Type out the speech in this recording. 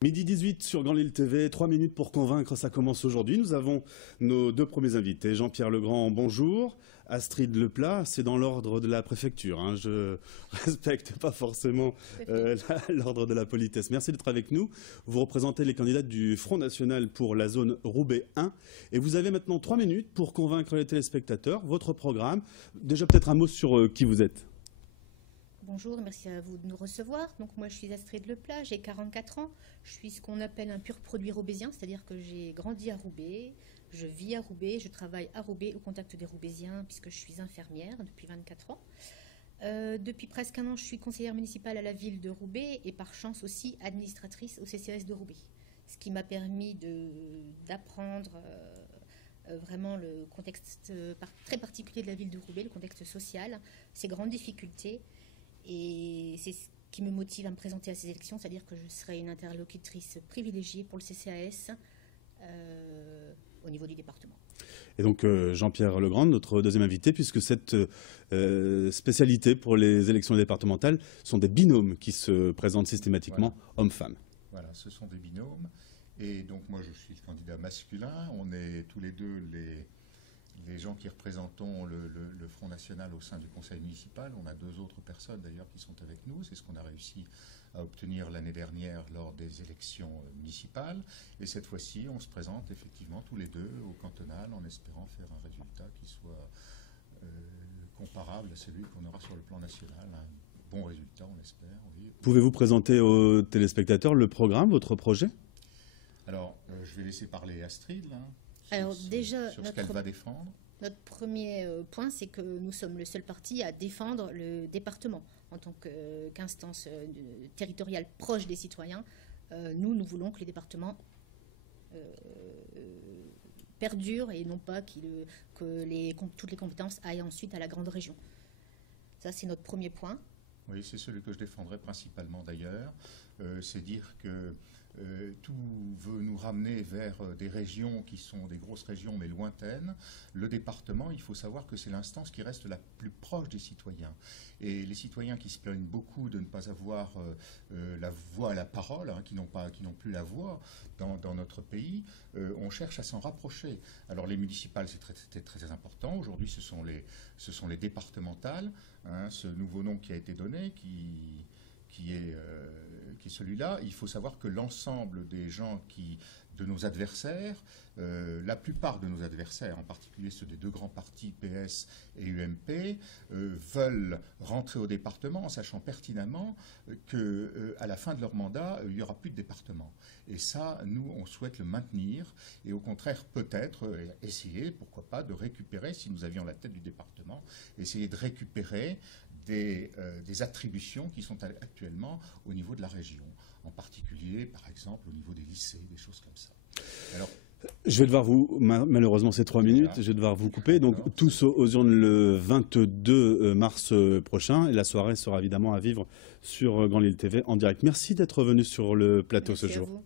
Midi 18 sur Grand Lille TV, 3 minutes pour convaincre, ça commence aujourd'hui. Nous avons nos deux premiers invités. Jean-Pierre Legrand, bonjour. Astrid Leplat, c'est dans l'ordre de la préfecture. Hein. Je respecte pas forcément l'ordre de la politesse. Merci d'être avec nous. Vous représentez les candidats du Front National pour la zone Roubaix 1. Et vous avez maintenant 3 minutes pour convaincre les téléspectateurs. Votre programme, déjà peut-être un mot sur qui vous êtes. Bonjour, merci à vous de nous recevoir. Donc moi je suis Astrid Leplat, j'ai 44 ans. Je suis ce qu'on appelle un pur produit roubaisien, c'est-à-dire que j'ai grandi à Roubaix, je vis à Roubaix, je travaille à Roubaix au contact des Roubaisiens puisque je suis infirmière depuis 24 ans. Depuis presque un an, je suis conseillère municipale à la ville de Roubaix et par chance aussi administratrice au CCAS de Roubaix. Ce qui m'a permis d'apprendre vraiment le contexte très particulier de la ville de Roubaix, le contexte social, ses grandes difficultés. Et c'est ce qui me motive à me présenter à ces élections, c'est-à-dire que je serai une interlocutrice privilégiée pour le CCAS au niveau du département. Et donc Jean-Pierre Legrand, notre deuxième invité, puisque cette spécialité pour les élections départementales sont des binômes qui se présentent systématiquement, voilà, hommes-femmes. Voilà, ce sont des binômes. Et donc moi je suis le candidat masculin, on est tous les deux les gens qui représentons le Front National au sein du conseil municipal. On a deux autres personnes d'ailleurs qui sont avec nous. C'est ce qu'on a réussi à obtenir l'année dernière lors des élections municipales. Et cette fois-ci, on se présente effectivement tous les deux au cantonal en espérant faire un résultat qui soit comparable à celui qu'on aura sur le plan national. Un bon résultat, on espère. Oui. Pouvez-vous présenter aux téléspectateurs le programme, votre projet? Alors, je vais laisser parler Astrid, là. Alors déjà, sur ce qu'elle va défendre. Notre premier point, c'est que nous sommes le seul parti à défendre le département en tant qu'instance territoriale proche des citoyens. Nous voulons que les départements perdurent et non pas que toutes les compétences aillent ensuite à la grande région. Ça, c'est notre premier point. Oui, c'est celui que je défendrai principalement d'ailleurs. C'est dire que tout veut nous ramener vers des régions qui sont des grosses régions mais lointaines. Le département, il faut savoir que c'est l'instance qui reste la plus proche des citoyens. Et les citoyens qui se plaignent beaucoup de ne pas avoir la voix à la parole, hein, qui n'ont plus la voix dans notre pays, on cherche à s'en rapprocher. Alors les municipales, c'était très important. Aujourd'hui, ce sont les départementales, hein, ce nouveau nom qui a été donné, qui est celui-là. Il faut savoir que l'ensemble des gens de nos adversaires, la plupart de nos adversaires, en particulier ceux des deux grands partis PS et UMP, veulent rentrer au département en sachant pertinemment qu'à la fin de leur mandat, il n'y aura plus de département. Et ça, nous, on souhaite le maintenir et au contraire, peut-être essayer, pourquoi pas, de récupérer, si nous avions la tête du département, essayer de récupérer des attributions qui sont actuellement au niveau de la région, en particulier, par exemple, au niveau des lycées, des choses comme ça. Alors, je vais devoir malheureusement c'est 3 minutes, je vais devoir vous couper. Donc tous aux urnes le 22 mars prochain, et la soirée sera évidemment à vivre sur Grand Lille TV en direct. Merci d'être venu sur le plateau ce jour. Merci à vous.